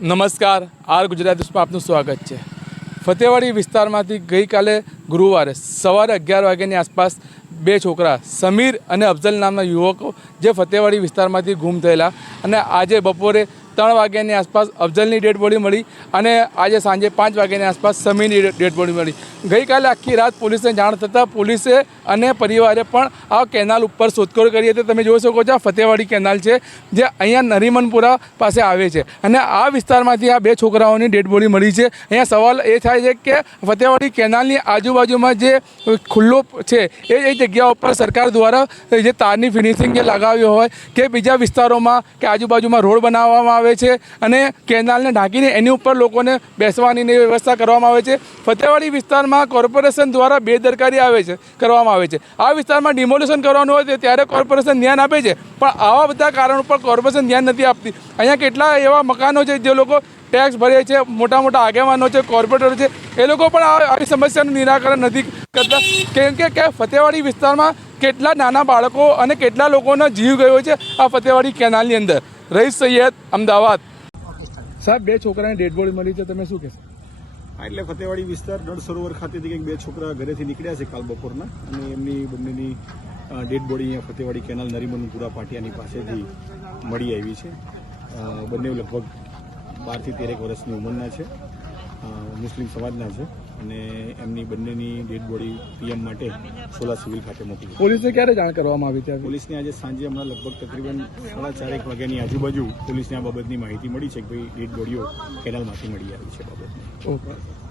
નમસ્કાર, આર ગુજરાત ન્યૂઝમાં આપનું સ્વાગત છે। ફતેવાડી વિસ્તારમાંથી ગઈકાલે ગુરુવારે સવારે 11 વાગ્યાની આસપાસ બે છોકરા સમીર અને અફઝલ નામના યુવકો જે ફતેવાડી વિસ્તારમાંથી ગુમ થયેલા અને આજે બપોરે 3 વાગ્યાની આસપાસ અફઝલની ડેડ બોડી મળી અને આજે સાંજે 5 વાગ્યાની આસપાસ સમીરની ડેડ બોડી મળી। ગઈકાલે આખી રાત પોલીસને જાણ થતાં પોલીસે અને પરિવારે પણ આ કેનાલ ઉપર શોધખોળ કરી હતી। તમે જોઈ શકો છો આ ફતેવાડી કેનાલ છે જે અહીંયા નરીમનપુરા પાસે આવે છે અને આ વિસ્તારમાંથી આ બે છોકરાઓની ડેડ બોડી મળી છે। અહીંયા સવાલ એ થાય છે કે ફતેવાડી કેનાલની આજુબાજુમાં જે ખુલ્લો છે એ જગ્યા ઉપર સરકાર દ્વારા જે તારની ફિનિશિંગ જે લગાવ્યો હોય કે બીજા વિસ્તારોમાં કે આજુબાજુમાં રોડ બનાવવામાં આવે છે અને કેનાલને ઢાંકીને એની ઉપર લોકોને બેસવાની વ્યવસ્થા કરવામાં આવે છે। ફતેવાડી વિસ્તારમાં કોર્પોરેશન દ્વારા બેદરકારી આવે છે કરવામાં આવે છે। આ વિસ્તારમાં ડિમોલિશન કરવાનું હોય ત્યારે કોર્પોરેશન ધ્યાન આપે છે પણ આવા બધા કારણો પર કોર્પોરેશન ધ્યાન નથી આપતી। અહીંયા કેટલા એવા મકાનો છે જે લોકો ટેક્સ ભરે છે, મોટા મોટા આગેવાનો છે, કોર્પોરેટરો છે, એ લોકો પણ આવી સમસ્યાનું નિરાકરણ નથી કરતા કેમ કે ફતેવાડી વિસ્તારમાં કેટલા નાના બાળકો અને કેટલા લોકોનો જીવ ગયો છે આ ફતેવાડી કેનાલની અંદર। રઈસ સૈયદ, અમદાવાદ। સાહેબ, બે છોકરાની ડેડ બોડી મળી છે, તમે શું કહેશો? એટલે ફતેવાડી વિસ્તાર નળ સરોવર ખાતેથી કંઈક બે છોકરા ઘરેથી નીકળ્યા છે કાલ બપોરના અને એમની બંનેની ડેડ બોડી અહીંયા ફતેવાડી કેનાલ નરીમનપુરા પાટિયાની પાસેથી મળી આવી છે। બંને લગભગ 12 થી 13 વર્ષની ઉંમરના છે, મુસ્લિમ સમાજના છે અને એમની બંનેની ડેડ બોડી પીએમ માટે સોલા સિવિલ ખાતે મોકલી। પોલીસને ક્યારે જાણ કરવામાં આવી હતી? પોલીસને આજે સાંજે હમણાં લગભગ તકરીબન 4:30 વાગ્યાની આજુબાજુ પોલીસને આ બાબતની માહિતી મળી છે કે ભાઈ ડેડ બોડીઓ કેનાલમાંથી મળી આવી છે બાબતની। ઓકે।